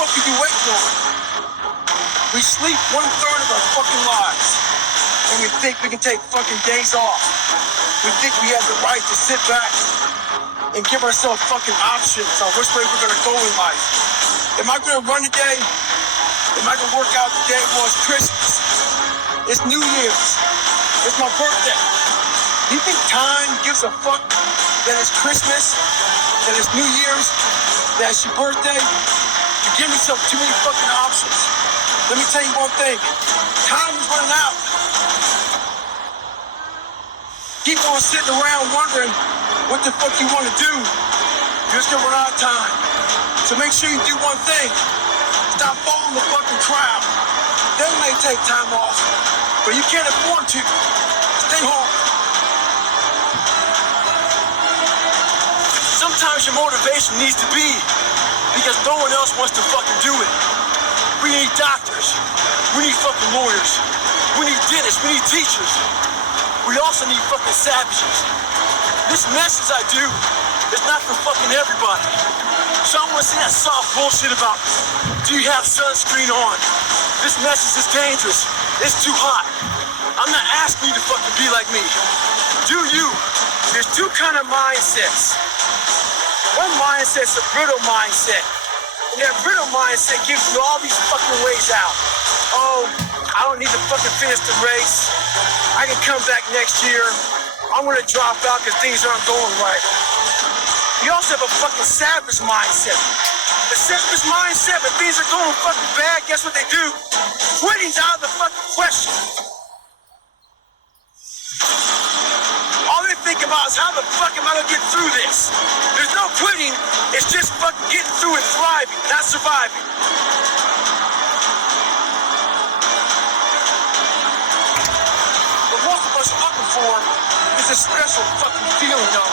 fuck are you waiting on? We sleep 1/3 of our fucking lives. And we think we can take fucking days off. We think we have the right to sit back and give ourselves fucking options on which way we're gonna go in life. Am I gonna run today? Am I gonna work out today? Well, it's Christmas. It's New Year's. It's my birthday. You think time gives a fuck that it's Christmas, that it's New Year's, that it's your birthday? You give yourself too many fucking options. Let me tell you one thing. Time is running out. Keep on sitting around wondering what the fuck you want to do. You're just gonna run out of time. So make sure you do one thing. Stop following the fucking crowd. They may take time off, but you can't afford to. Stay home. Sometimes your motivation needs to be because no one else wants to fucking do it. We need doctors. We need fucking lawyers. We need dentists. We need teachers. We also need fucking savages. This message I do is not for fucking everybody. So I don't want to see that soft bullshit about, do you have sunscreen on? This message is dangerous. It's too hot. I'm not asking you to fucking be like me. Do you? There's two kind of mindsets. One mindset's a brittle mindset. And that brittle mindset gives you all these fucking ways out. Oh, I don't need to fucking finish the race. I can come back next year. I'm gonna drop out because things aren't going right. You also have a fucking savage mindset. The savage mindset, when things are going fucking bad, guess what they do? Quitting's out of the fucking question. All they think about is how the fuck am I gonna get through this? There's no quitting, it's just fucking getting through and thriving, not surviving. What most of us are looking for is a special fucking feeling of,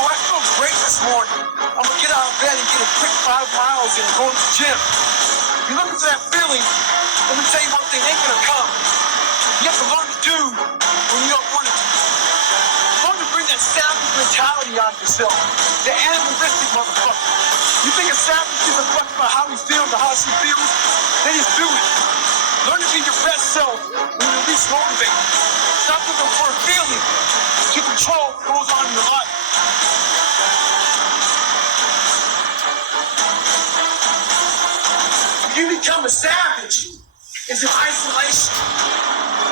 oh, I feel great this morning. I'm gonna get out of bed and get a quick 5 miles and go to the gym. You're looking for that feeling, let me tell you one thing, it ain't gonna come. You have to learn to do when you don't want to do. Learn to bring that savage mentality out of yourself. The animalistic motherfucker. You think a savage gives a fuck about how he feels or how she feels? They just do it. Learn to be your best self when you're least motivated. Stop looking for a feeling to control what goes on in your life. You become a savage is in isolation.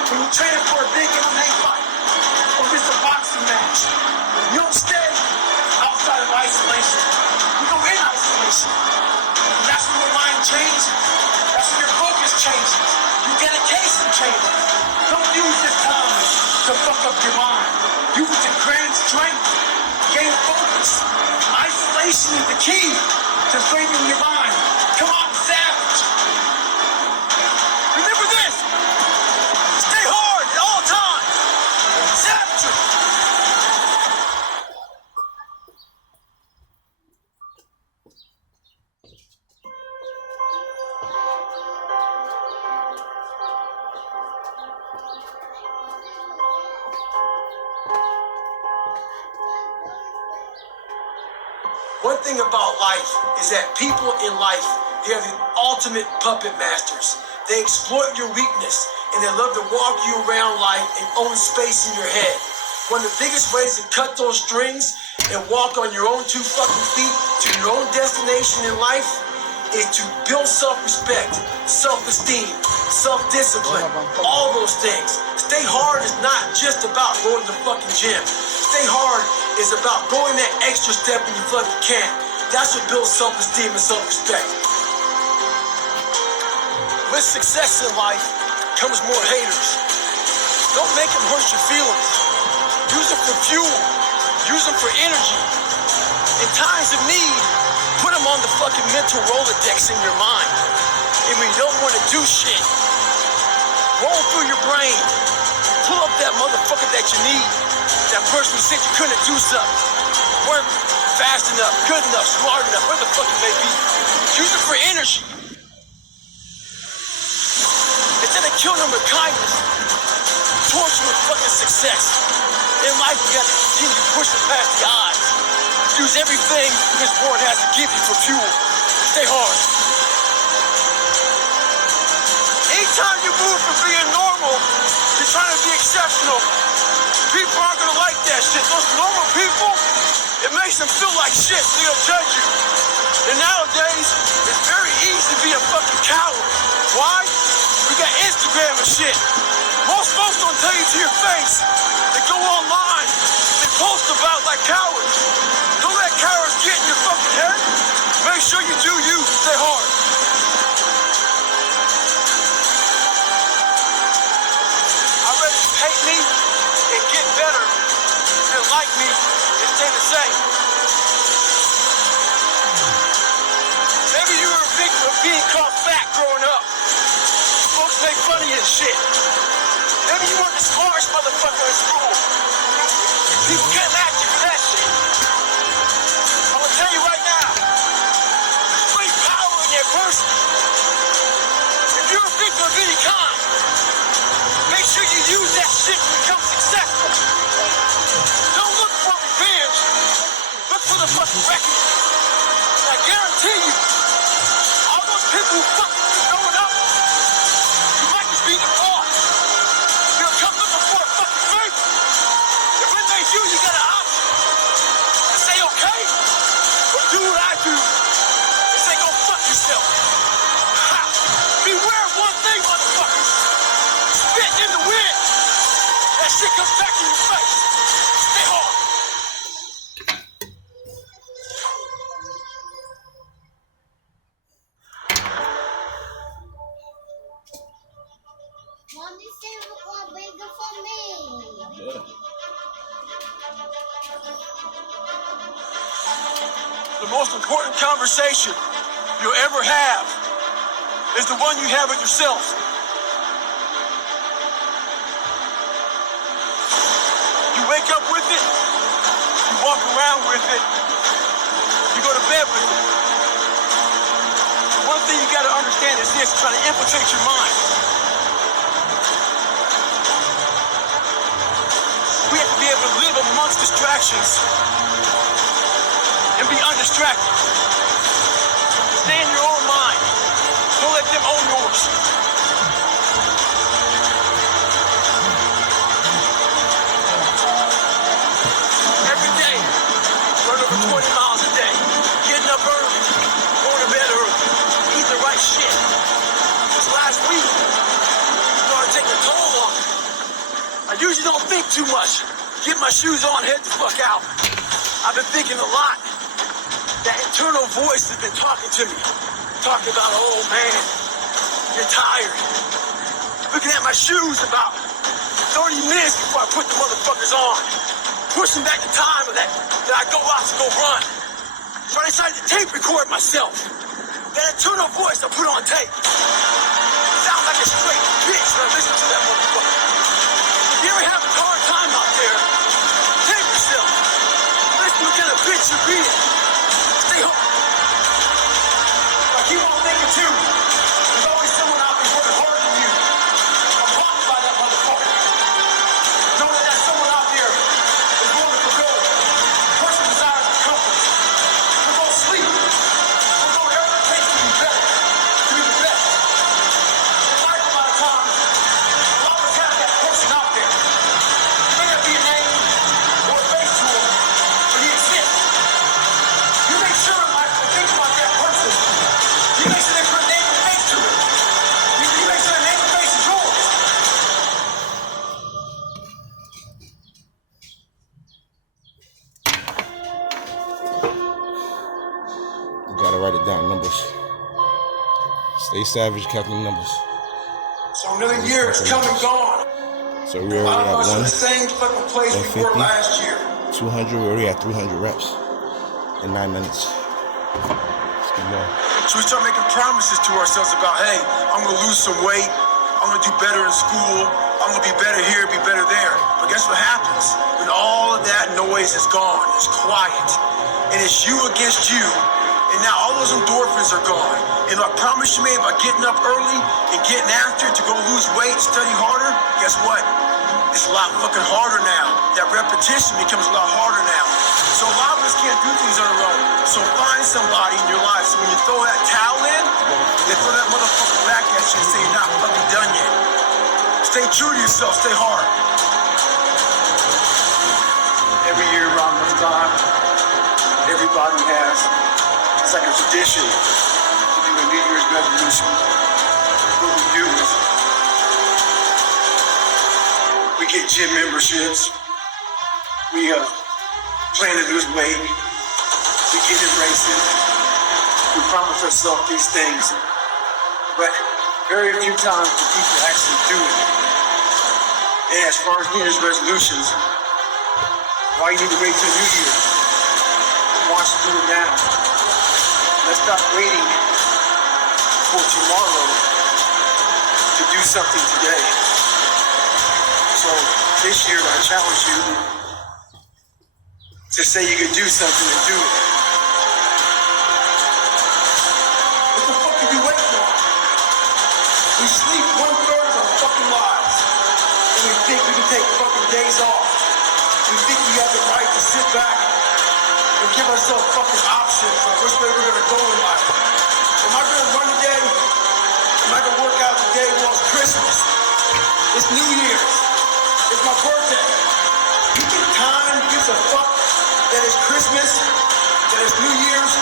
When you're training for a big MMA fight or just a boxing match, you don't stay outside of isolation. You go in isolation. And that's when your mind changes. That's when your focus changes. Your dedication changes. Don't use this time to fuck up your mind. Use it to gain strength, gain focus. Isolation is the key to strengthening your mind. Come on, savage. Remember this. Stay hard at all times. Savagery. One thing about life is that people in life, they are the ultimate puppet masters. They exploit your weakness, and they love to walk you around life and own space in your head. One of the biggest ways to cut those strings and walk on your own 2 fucking feet to your own destination in life is to build self-respect, self-esteem, self-discipline, all those things. Stay hard is not just about going to the fucking gym. Stay hard is about going that extra step when you fucking can't. That's what builds self-esteem and self-respect. With success in life comes more haters. Don't make them hurt your feelings. Use them for fuel. Use them for energy. In times of need, put them on the fucking mental Rolodex in your mind. And when you don't want to do shit, roll through your brain. Pull up that motherfucker that you need. That person who said you couldn't do something. Weren't fast enough, good enough, smart enough, whatever the fuck it may be. Use it for energy. Instead of killing them with kindness, torture with fucking success. In life, you gotta continue pushing past the odds. Use everything this world has to give you for fuel. Stay hard. Anytime you move from being normal to trying to be exceptional, people aren't gonna like that shit. Those normal people, it makes them feel like shit, so they'll judge you. And nowadays, it's very easy to be a fucking coward. Why? We got Instagram and shit. Most folks don't tell you to your face. They go online, they post about like cowards. Don't let cowards get in your fucking head. Make sure you do you. Stay hard. I'd rather you hate me and get better than like me and stay the same. Maybe you were a victim of being called fat growing up. Folks make fun of you and shit. Maybe you weren't the smartest motherfucker in school. People get mad at you for that shit. I'm gonna tell you right now, there's great power in that person. If you're a victim of any kind, make sure you use that shit to become successful. Don't look for revenge. Look for the fucking record. And I guarantee you, all those people who fucking growing up, you might just be the boss. You'll come looking for a fucking favor. And when they do, you got an option to say okay, or do what I do and say go fuck yourself. Ha! Beware of one thing, motherfuckers. Spitting in the wind. That shit comes back in your face. Stay hard. Mom, this is one bigger for me. Yeah. The most important conversation you'll ever have is the one you have with yourself. You wake up with it, you walk around with it, you go to bed with it. One thing you gotta understand is this, trying to infiltrate your mind. We have to be able to live amongst distractions and be undistracted. Stay in your own mind. Don't let them own yours. Every day, run over 20 miles a day. Getting up early, going to bed early, eat the right shit. This last week, started taking a toll on me. I usually don't think too much. Get my shoes on, head the fuck out. I've been thinking a lot. That internal voice has been talking to me. Talking about, oh man, you're tired. Looking at my shoes about 30 minutes before I put the motherfuckers on. Pushing back the time of that I go out to go run. So I decided to tape record myself. That internal voice I put on tape. Sounds like a straight bitch when I listen to that motherfucker. If you ever have a hard time out there, tape yourself. Listen to what kind of bitch you're being. Stay home. I keep on thinking too. There's always someone out there working harder than you. I'm haunted by that motherfucker. Know that that someone out there is willing to go. Person desires to comfort. We're going to sleep. We're going whatever it takes to be better. To be the best. In life, a lot of times, we'll always have that person out there. It may not be a name or a face to him, but he exists. You make sure in life to think about that person. You make sure they put a name and face to it. You make sure the name and face is yours. You gotta write it down, numbers. Stay savage, counting numbers. So another year is come and gone. So we A lot already of us in the at same fucking place we were 150. last year. 200. We already at 300 reps in 9 minutes. Let's keep going. So we start making promises to ourselves about, hey, I'm gonna lose some weight. I'm gonna do better in school. I'm gonna be better here, be better there. But guess what happens? When all of that noise is gone, it's quiet, and it's you against you, and now all those endorphins are gone. And that promise you made about getting up early and getting after it to go lose weight, study harder, guess what? It's a lot fucking harder now. That repetition becomes a lot harder now. So a lot of us can't do things on our own. So find somebody in your life. So when you throw that towel in, they throw that motherfucker back at motivation to say you're not fucking done yet. Stay true to yourself, stay hard. Every year around this time, everybody has, it's like a tradition to do a New Year's resolution. What we do is, we get gym memberships, we plan to lose weight, we get in racing, we promise ourselves these things, but very few times do people actually do it. And as far as New Year's resolutions, why you need to wait till New Year? Why don't you do it now? Let's stop waiting for tomorrow to do something today. So this year I challenge you to say you can do something and do it. What the fuck are you waiting for? We sleep 1/3 of our fucking lives. And we think we can take fucking days off. We think we have the right to sit back and give ourselves fucking options on which way we're gonna go in life. Am I gonna run today? Am I gonna work out today? Well, it's Christmas. It's New Year's. It's my birthday. You get time, gives a fuck that it's Christmas, that it's New Year's,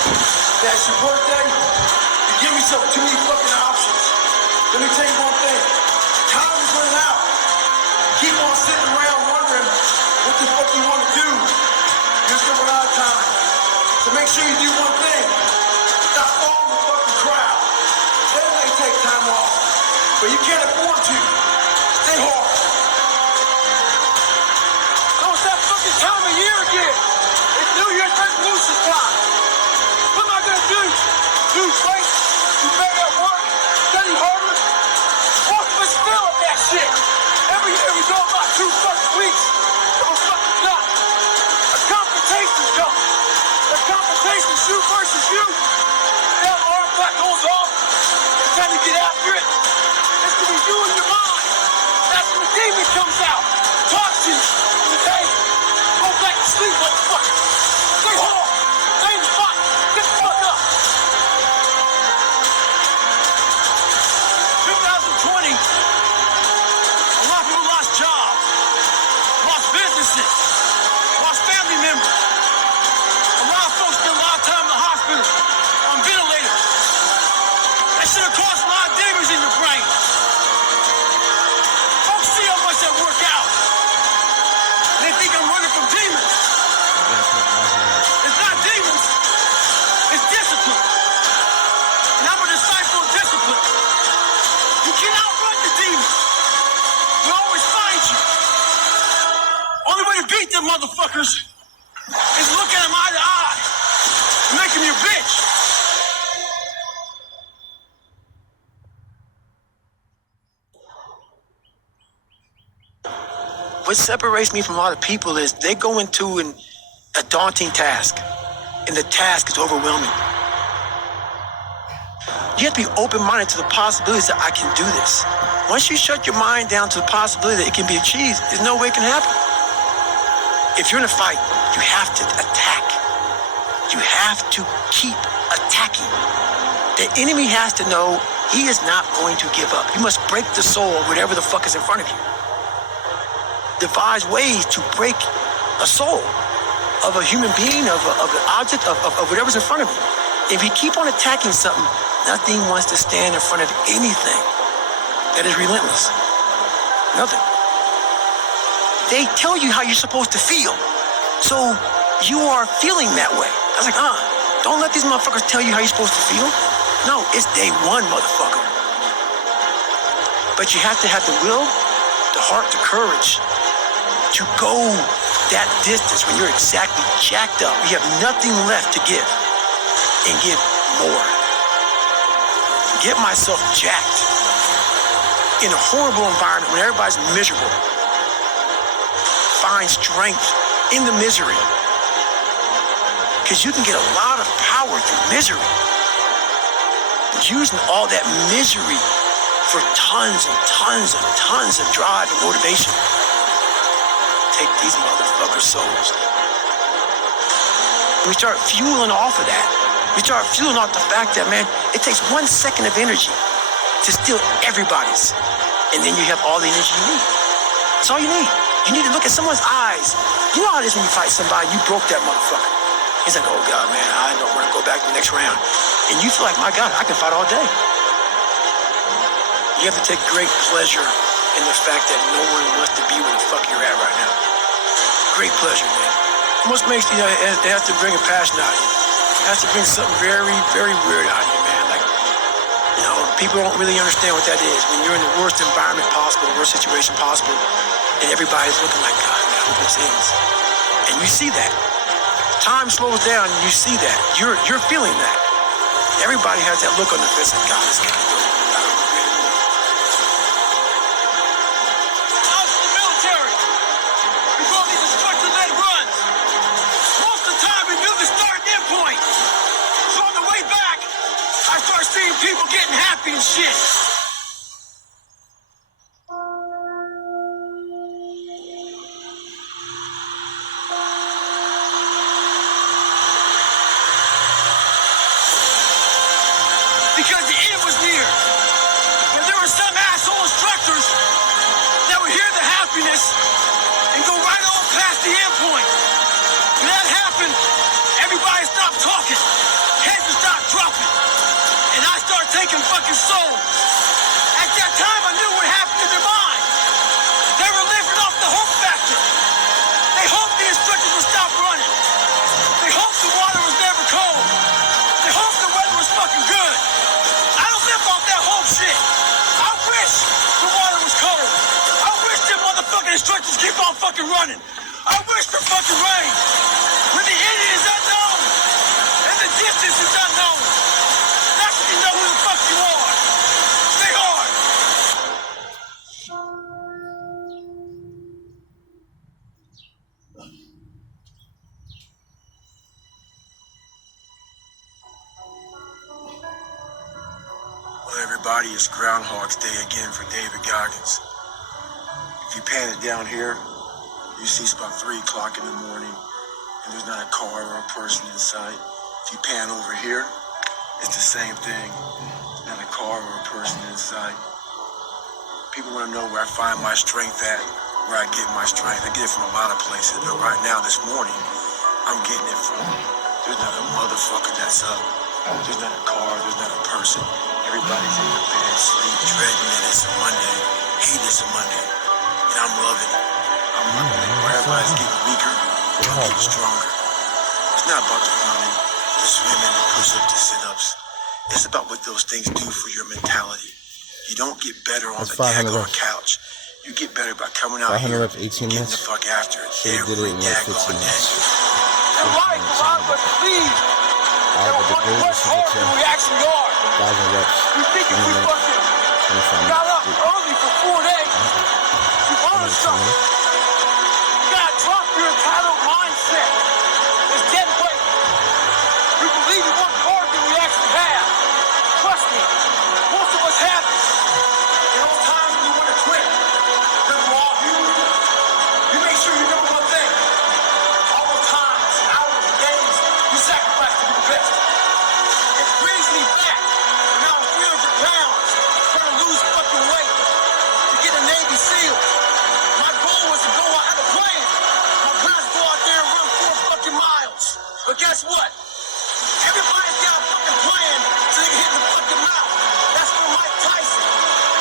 that it's your birthday. You give yourself too many fucking options. Let me tell you one thing. Time is running out. Keep on sitting around wondering what the fuck you want to do. You're just gonna run out of time. So make sure you do one thing. Stop following the fucking crowd. They may take time off, but you can't afford to. Stay hard. So it's that fucking time of year again. It's New Year's resolution time. What am I gonna do? Lose weight? Do better at work? Study harder? Fuck, let's fill up that shit. Every year we go about 2 fucking weeks. Never fucking done. A confrontation's coming. A confrontation, you versus you. That arm back goes off. It's time to get after it. It's gonna be you in your mind. That's when the demon comes out. Talk to you. Hey, go back to sleep, motherfucker. Stay hard. Stay in the fight. Get the fuck up. 2020, a lot of people lost jobs, lost businesses, lost family members. A lot of folks spend a lot of time in the hospital on ventilators. That should have caused a lot of damage in your brain. Folks see how much I work out. They think I'm running from demons. It's not demons. It's discipline. And I'm a disciple of discipline. You can't outrun the demons. They'll always find you. Only way to beat them motherfuckers is look at them eye to eye and make them your bitch. What separates me from a lot of people is they go into a daunting task, and the task is overwhelming. You have to be open-minded to the possibilities that I can do this. Once you shut your mind down to the possibility that it can be achieved, there's no way it can happen. If you're in a fight, you have to attack. You have to keep attacking. The enemy has to know he is not going to give up. You must break the soul of whatever the fuck is in front of you. Devise ways to break a soul of a human being, of an object, of whatever's in front of you. If you keep on attacking something, nothing wants to stand in front of anything that is relentless. Nothing. They tell you how you're supposed to feel. So you are feeling that way. I was like, don't let these motherfuckers tell you how you're supposed to feel. No, it's day one, motherfucker. But you have to have the will, the heart, the courage to go that distance when you're exactly jacked up. You have nothing left to give and give more. Get myself jacked in a horrible environment when everybody's miserable. Find strength in the misery, because you can get a lot of power through misery. Using all that misery for tons and tons and tons of drive and motivation. Take these motherfucker souls. We start fueling off of that. We start fueling off the fact that, man, it takes 1 second of energy to steal everybody's. And then you have all the energy you need. That's all you need. You need to look at someone's eyes. You know how it is when you fight somebody, you broke that motherfucker. He's like, oh God, man, I don't want to go back to the next round. And you feel like, my God, I can fight all day. You have to take great pleasure in the fact that no one wants to be where the fuck you're at right now. Great pleasure, man. Most makes you know, it has to bring a passion out of you. It has to bring something very, very weird out of you, man. Like, you know, people don't really understand what that is. When you're in the worst environment possible, the worst situation possible, and everybody's looking like, God, man, I hope this ends. And you see that. Time slows down and you see that. You're feeling that. Everybody has that look on their face like, God, this gotta go. Out to the military. We call these instructor-led runs. Most of the time we knew the start and end point. So on the way back, I start seeing people getting happy and shit. Because the end was near. And there were some asshole instructors that would hear the happiness and go right on past the end point. When that happened, everybody stopped talking. Heads would stop dropping. And I started taking fucking souls. At that time, I knew what happened to their mind. They were living off the hope factor. They hoped the instructors would stop running. They hoped the water was never cold. They hoped the weather was fucking good. I don't live off that whole shit. I wish the water was cold. I wish them motherfucking instructors keep on fucking running. I wish for fucking rain. When the end is unknown and the distance is unknown, that's when you know who the fuck you are. Stay hard. Well, everybody, it's Groundhog's Day again for David Goggins. If you pan it down here, you see it's about 3 o'clock in the morning, and there's not a car or a person in sight. If you pan over here, it's the same thing. Not a car or a person in sight. People want to know where I find my strength at, where I get my strength. I get it from a lot of places, but right now, this morning, I'm getting it from, there's not a motherfucker that's up. There's not a car, there's not a person. Everybody's in their bed, sleep, dreading that it's a Monday, hating it's a Monday, and I'm loving it. I'm loving it. Where everybody's getting weaker, I'm getting stronger. It's not about the running, the swimming, the push-ups, the sit-ups. It's about what those things do for your mentality. You don't get better on the daggone couch. You get better by coming out here and getting the fuck after it every daggone day. You're right, but please. There were much harder than we actually are. We think if we fucking got up early for 4 days, you learned something. You gotta drop your entitled mindset. It's dead weight. We believe we work harder than we actually have. Trust me, most of us have it. In those times when you want to quit, because we're all human, you make sure you know one thing. All those times, hours, days, you sacrifice to be the best. It brings me back when I was 300 pounds, trying to lose fucking weight to get a Navy SEAL. My goal was to go out, I had a plan. My plan was to go out there and run 4 fucking miles. But guess what? Everybody's got a fucking plan so they can hit the fucking mouth. That's for Mike Tyson.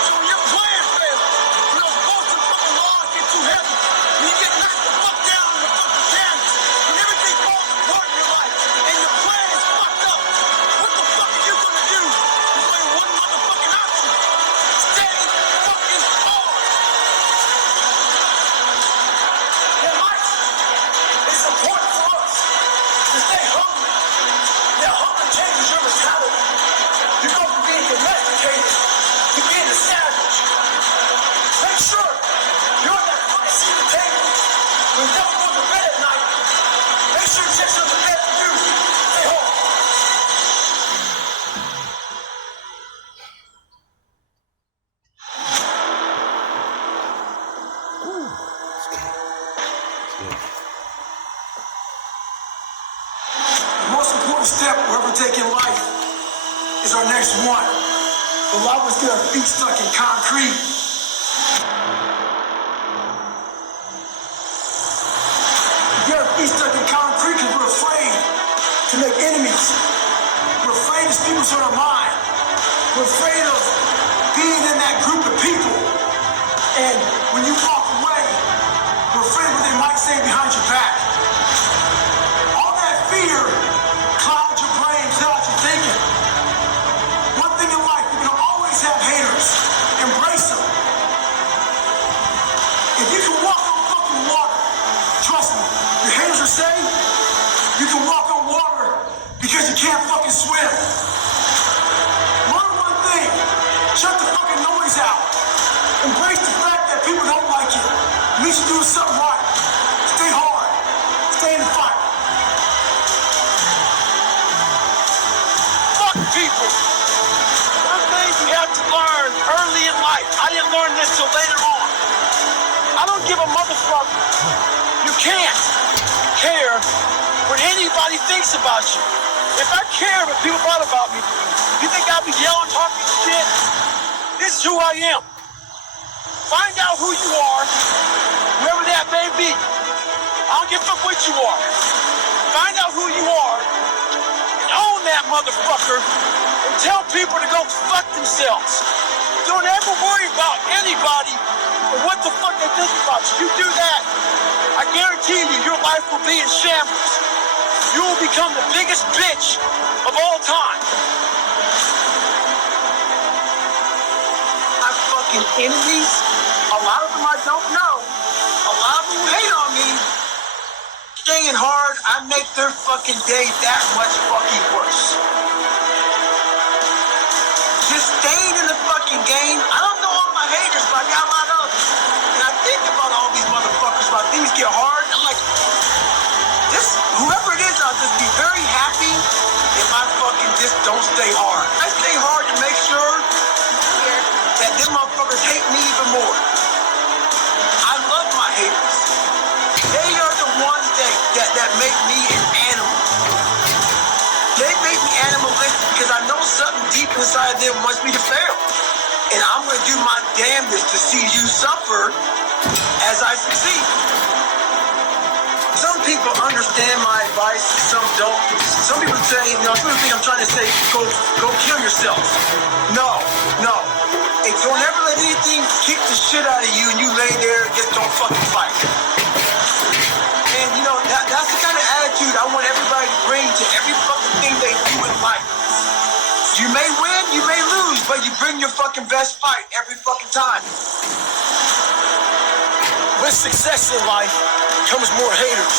So when your plan fails, when those bolts and fucking laws get too heavy, when you get knocked the fuck down in the fucking canvas, when everything falls apart in your life, and your plan is fucked up, what the fuck are you gonna do? There's only one motherfucking option. Stay fucking hard. Yeah, Mike, it's important for us to stay hungry. Now, hunger changes your mentality. You go from being domesticated to being a savage. Make sure you're on that fucking seat of the table. When you don't go to bed at night, make sure you check something bed for you. Stay home. The most important step we'll ever take in life is our next one. A lot of us get our feet stuck in concrete. We get our feet stuck in concrete because we're afraid to make enemies. We're afraid to speak what's on our mind. We're afraid of being in that group of people. And when you walk away, we're afraid of what they might say behind your back. All that fear clouds your brain, clouds your thinking. One thing in life, you're gonna always have haters. Embrace them. If you can walk on fucking water, trust me, your haters will say you can walk on water because you can't fucking swim. Learn one thing, shut the fucking noise out. Embrace the fact that people don't like you. At least you're doing something right. Stay hard. Stay in the fight. Fuck people. One thing you have to learn early in life. I didn't learn this till later on. I don't give a motherfucker. You can't care what anybody thinks about you. If I care what people thought about me, you think I'll be yelling, talking shit? This is who I am. Find out who you are, whoever that may be. I don't give a fuck what you are. Find out who you are and own that motherfucker and tell people to go fuck themselves. Don't ever worry about anybody or what the fuck they think about you. You do that, I guarantee you, your life will be in shambles. You will become the biggest bitch of all time. My fucking enemies, a lot of them I don't know. A lot of them hate on me. Staying hard, I make their fucking day that much fucking worse. Just staying in the fucking game. I don't know all my haters, but I got a lot of them. And I think about all these motherfuckers while things get hard. I'm like, whoever it is, I'll just be very happy if I fucking just don't stay hard. I stay hard to make sure that them motherfuckers hate me even more. I love my haters. They are the ones that make me an animal. They make me animalistic because I know something deep inside them wants me to fail. And I'm going to do my damnedest to see you suffer as I succeed. Some people understand my advice, some don't. Some people say, some people think I'm trying to say, go kill yourself. No. And don't ever let anything kick the shit out of you and you lay there and just don't fucking fight. And that's the kind of attitude I want everybody to bring to every fucking thing they do in life. You may win, you may lose, but you bring your fucking best fight every fucking time. With success in life comes more haters.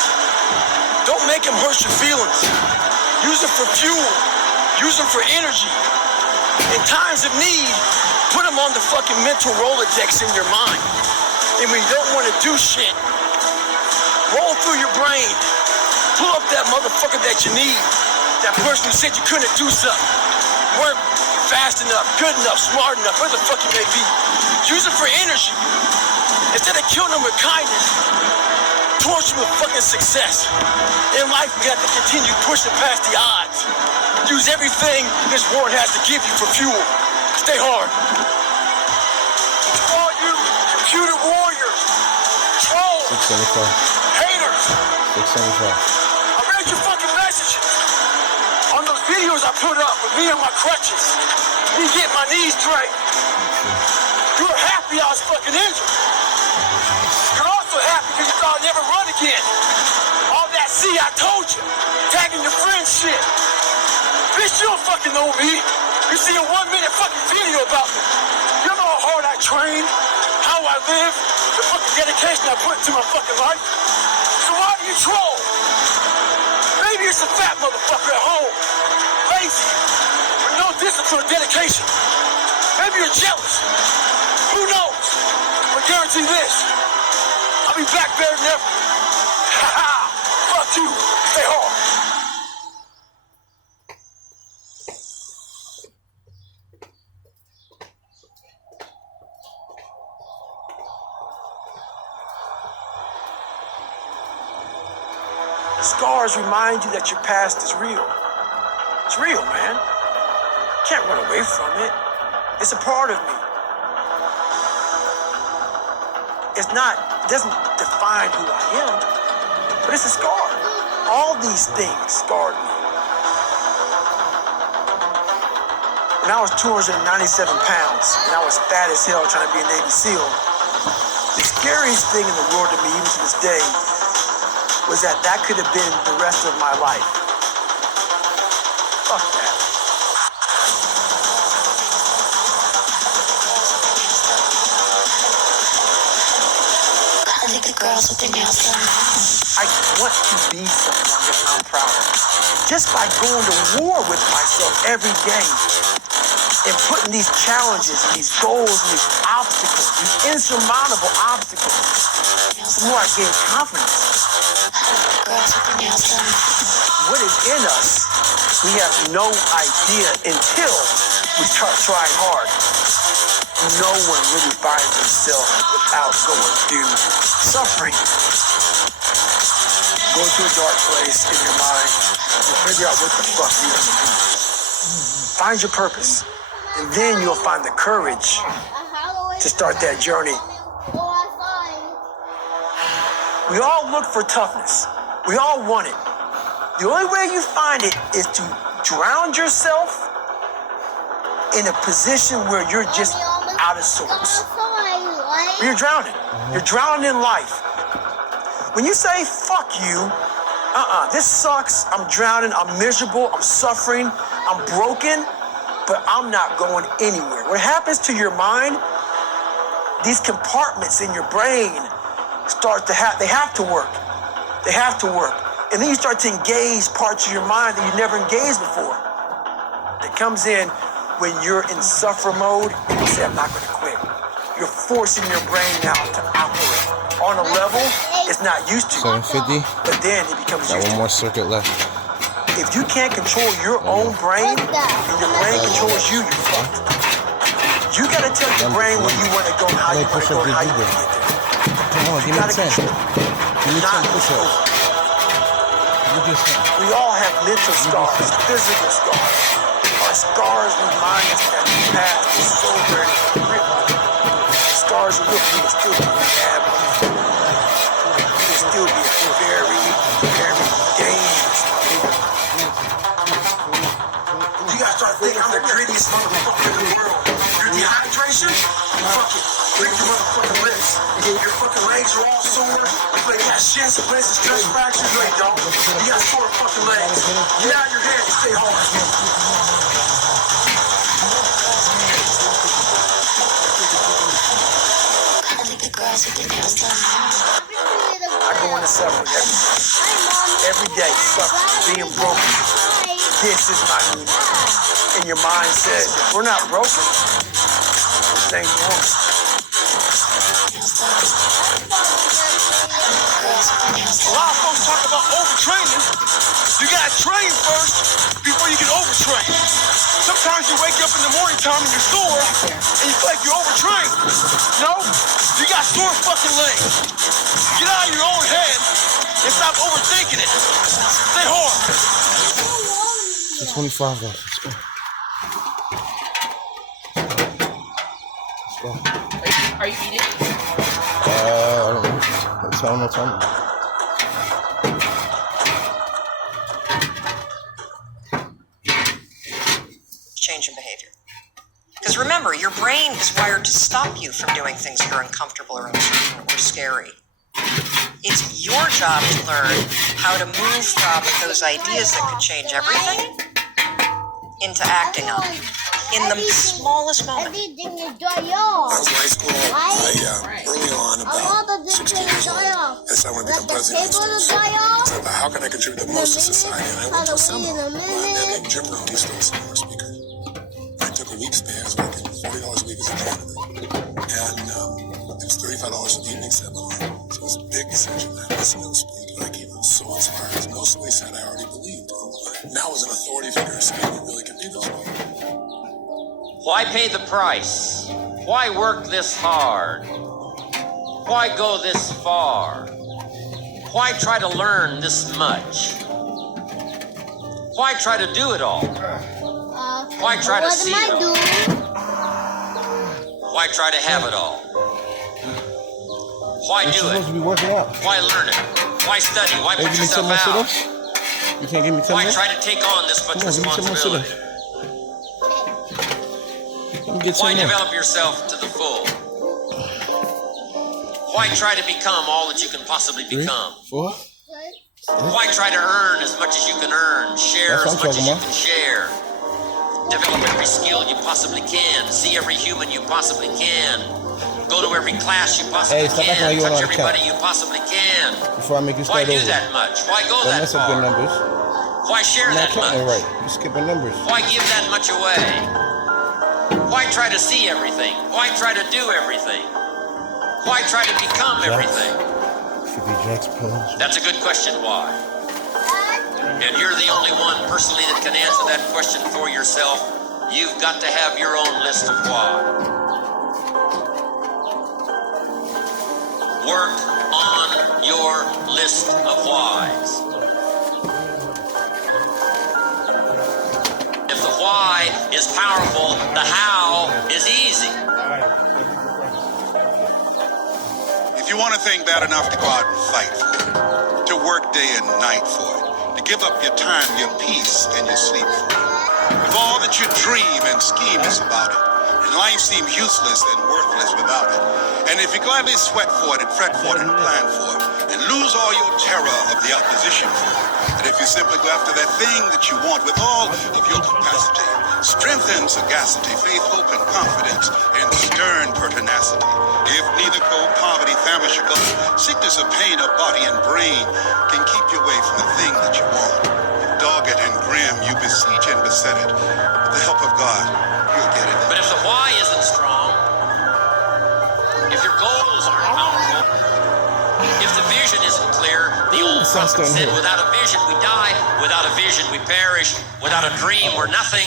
Don't make them hurt your feelings. Use them for fuel. Use them for energy. In times of need, put them on the fucking mental Rolodex in your mind. And when you don't want to do shit, roll through your brain. Pull up that motherfucker that you need. That person who said you couldn't do something. Weren't fast enough, good enough, smart enough, whatever the fuck you may be. Use it for energy. Instead of killing them with kindness, torch them with fucking success. In life, we have to continue pushing past the odds. Use everything this world has to give you for fuel. Stay hard. To all you computer warriors, trolls, haters. 675. I read your fucking messages on those videos I put up with me on my crutches. Me getting my knees straight. You were happy I was fucking injured. You're also happy because you thought I'd never run again. All that see, I told you. Tagging your friends shit. Bitch, you don't fucking know me. You see a 1-minute fucking video about me. You know how hard I train, how I live, the fucking dedication I put into my fucking life. So why do you troll? Maybe you're some fat motherfucker at home. Lazy, with no discipline or dedication. Maybe you're jealous. Who knows? But guarantee this. I'll be back better than ever. Ha ha! Fuck you. Stay hard. The scars remind you that your past is real. It's real, man. You can't run away from it. It's a part of me. It doesn't define who I am, but it's a scar. All these things scarred me. When I was 297 pounds and I was fat as hell trying to be a Navy SEAL, the scariest thing in the world to me, even to this day, was that could have been the rest of my life. Fuck that. I think the girls with their nails done. I want to be someone that I'm proud of. Just by going to war with myself every day and putting these challenges and these goals and these obstacles, these insurmountable obstacles, the more I gain confidence. Girls with their nails done. What is in us, we have no idea until we start trying hard. No one really finds themselves without going through suffering. Go to a dark place in your mind and figure out what the fuck you want to do. Find your purpose, and then you'll find the courage to start that journey. We all look for toughness. We all want it. The only way you find it is to drown yourself in a position where you're just out of sorts. You're drowning. You're drowning in life. When you say, fuck you, this sucks, I'm drowning, I'm miserable, I'm suffering, I'm broken, but I'm not going anywhere. What happens to your mind, these compartments in your brain they have to work. They have to work. And then you start to engage parts of your mind that you never engaged before. It comes in when you're in suffer mode and you say, I'm not going to quit. You're forcing your brain now to operate on a level it's not used to. 750. But then it becomes Got used one to. more circuit left. If you can't control your own brain and your brain controls you, you're fucked. You got to tell your brain where you want to go and how you want to go and how you want to get there. Come on, give me 10. Give me 10 push-ups. We all have mental scars, physical scars. Our scars remind us that the past is so very different. Scars will look you still be bad. You can still be very, very dangerous. You gotta start thinking I'm the greatest motherfucker in the world. Your dehydration? Fuck it. Drink your motherfucking lips. Your fucking legs are all sore. But you got shins, places, stress fractures. No, you don't. You got sore fucking legs. Get out of your head and stay hard. I think the girls with their nails done. I go into suffering every day. Every day, suffering, being broken. This is my need. And your mind says, if we're not broken, this ain't wrong. A lot of folks talk about overtraining. You gotta train first before you can overtrain. Sometimes you wake up in the morning time and you're sore and you feel like you're overtrained. No, you got sore fucking legs. Get out of your own head and stop overthinking it. Stay hard. 25 left. Let's go. Let's go. Are you eating? I don't know. Tell them what time. Change in behavior. Because remember, your brain is wired to stop you from doing things that are uncomfortable or uncertain or scary. It's your job to learn how to move from those ideas that could change everything into acting on it in the smallest moment. Everything is dry off. I was in high school. Early on, about 16 years old, I decided I want to become president of the United States. So how can I contribute the most to society? And I went to a seminar where a man named Jim Rohn, he's still a seminar speaker. I took a week's pay. I was working $40 a week as a janitor. And it was $35 for the evening seminar. So it was a big decision. I listened to him speak. Like, he was so inspired. Most of what he said, I already believed. Now as an authority figure, saying you really can do this. Why pay the price? Why work this hard? Why go this far? Why try to learn this much? Why try to do it all? Why try to see it all? Why try to have it all? Why You're do supposed it? to be working out. Why learn it? Why study? Why Hey, put give me 10 yourself more out? sit-ups. You can't give me 10 Why more? try to take on this much Come on, give me 10 more responsibility? sit-ups. Let me get Why 10 more. develop yourself to the full? Why try to become all that you can possibly 3, become? 4. Why try to earn as much as you can earn? Share That's as what I'm much as you talking can share. Develop every skill you possibly can. See every human you possibly can. Go to every class you possibly Hey, stop acting like can. you don't Touch know how to everybody count. you possibly can. Before I make you Why start do over. that much? Why go Don't that mess up your far? numbers. Why share You're not that counting much? right. You're skipping numbers. Why give that much away? Why try to see everything? Why try to do everything? Why try to become everything? 50 jacks, pills. That's a good question, why? And you're the only one personally that can answer that question for yourself. You've got to have your own list of why. Work on your list of whys. If the why is powerful, the how is easy. If you want a thing bad enough to go out and fight for it, to work day and night for it, to give up your time, your peace, and your sleep for it, if all that you dream and scheme is about it, and life seems useless and worthless without it, and if you gladly sweat for it and fret for it and plan for it, and lose all your terror of the opposition for it, and if you simply go after that thing that you want with all of your capacity, strength and sagacity, faith, hope, and confidence, and stern pertinacity, if neither cold poverty, famish, or gulf, sickness or pain of body and brain can keep you away from the thing that you want, dogged and grim, you besiege and beset it. With the help of God, you'll get it. But if the why isn't strong, if your goals aren't powerful, if the vision isn't clear, the old prophet said, without a vision we die, without a vision we perish, without a dream we're nothing.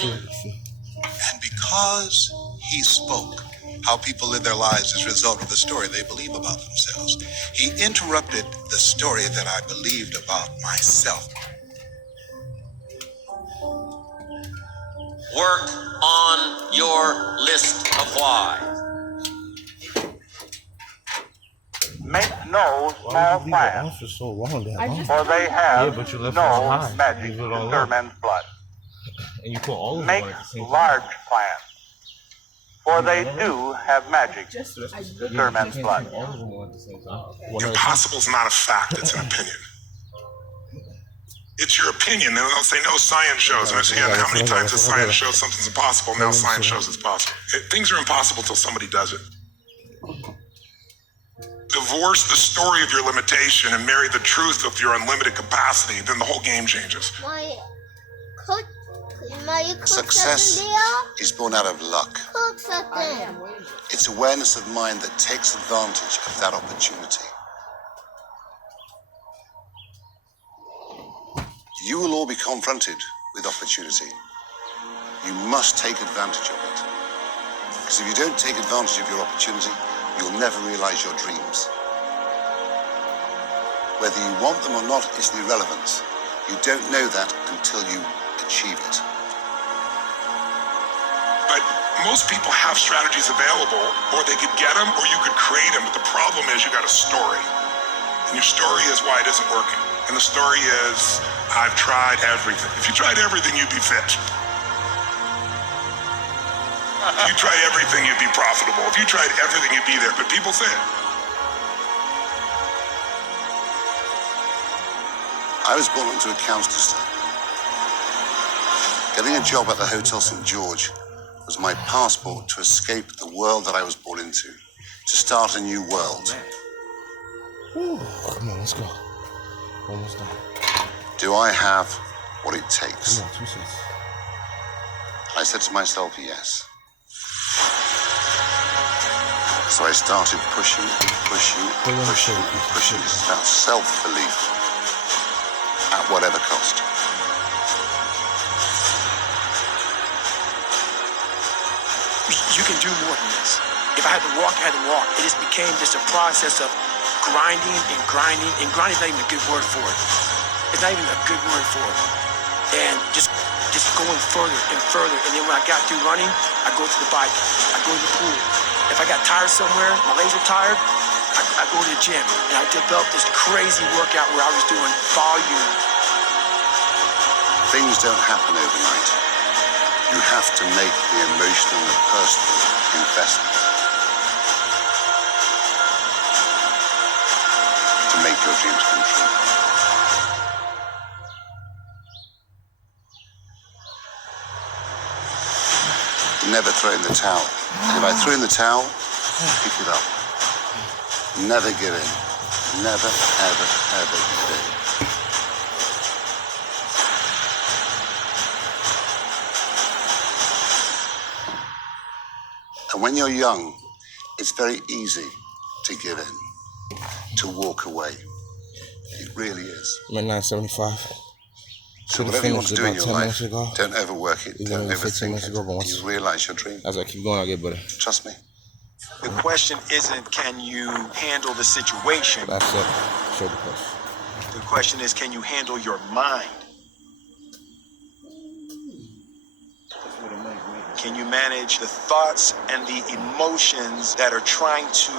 And because he spoke how people live their lives as a result of the story they believe about themselves, he interrupted the story that I believed about myself. Work on your list of why. Make no small plans, For so long, for they have but you left no it high. magic Leave it to all stir up. men's blood. And you put all of Make them on at the same large time. plans, for they do have magic to stir men's blood. All of them on at the same time. Impossible is not a fact, it's an opinion. It's your opinion. And they'll say, no, science shows. And I say, yeah, how many times has science showed something's impossible? Now science shows it's possible. Things are impossible till somebody does it. Divorce the story of your limitation and marry the truth of your unlimited capacity, then the whole game changes. My cook Success something there? is born out of luck. Cook something. It's awareness of mind that takes advantage of that opportunity. You will all be confronted with opportunity. You must take advantage of it. Because if you don't take advantage of your opportunity, you'll never realize your dreams. Whether you want them or not is irrelevant. You don't know that until you achieve it. But most people have strategies available, or they could get them, or you could create them. But the problem is you got a story. And your story is why it isn't working. And the story is, I've tried everything. If you tried everything, you'd be fit. If you tried everything, you'd be profitable. If you tried everything, you'd be there. But people say it. I was born into a council system. Getting a job at the Hotel St. George was my passport to escape the world that I was born into, to start a new world. Ooh, come on, let's go. Almost done. Do I have what it takes? Come on, 2 cents. I said to myself, yes. So I started pushing. This is about self-belief at whatever cost. You can do more than this. If I had to walk, I had to walk. It just became just a process of grinding and grinding. And grinding is not even a good word for it. It's not even a good word for it. And just going further and further. And then when I got through running, I go to the bike. I go to the pool. And If I got tired somewhere, my legs were tired, I go to the gym and I developed this crazy workout where I was doing volume. Things don't happen overnight. You have to make the emotional and personal investment to make your dreams come true. Never throw in the towel. If I threw in the towel, pick it up. Never give in. Never, ever, ever give in. And when you're young, it's very easy to give in, to walk away. It really is. I'm at 975. So whatever you want to do in your life, ago. don't overwork it, don't overthink it. You realize your dream. As I keep going, I get better. Trust me. The question isn't, can you handle the situation? That's it. Show the question. The question is, can you handle your mind? Can you manage the thoughts and the emotions that are trying to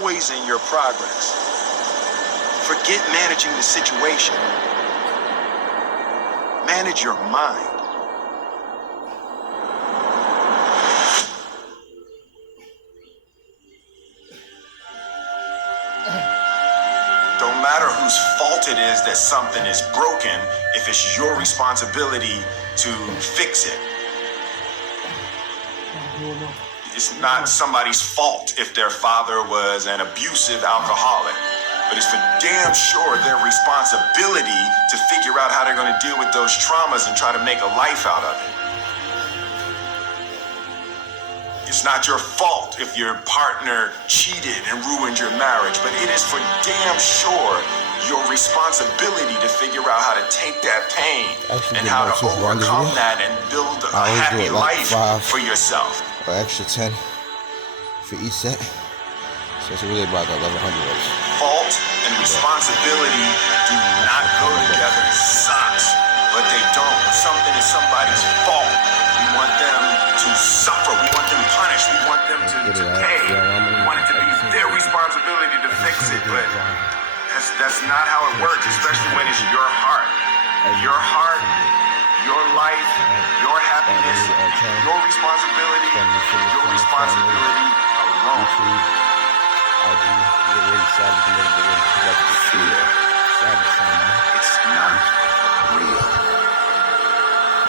poison your progress? Forget managing the situation. Manage your mind. Don't matter whose fault it is that something is broken, if it's your responsibility to fix it. It's not somebody's fault if their father was an abusive alcoholic, but it's for damn sure their responsibility to figure out how they're going to deal with those traumas and try to make a life out of it. It's not your fault if your partner cheated and ruined your marriage, but it is for damn sure your responsibility to figure out how to take that pain and how to overcome that and build a happy life for yourself. An extra 10 for each set. So it's really about that 1100 reps. Fault and responsibility do not go together. It sucks, but they don't. When something is somebody's fault, we want them to suffer. We want them punished. We want them to pay. We want it to be their responsibility to fix it, but that's not how it works, especially when it's your heart. Your heart, your life, your happiness, your responsibility alone. It's not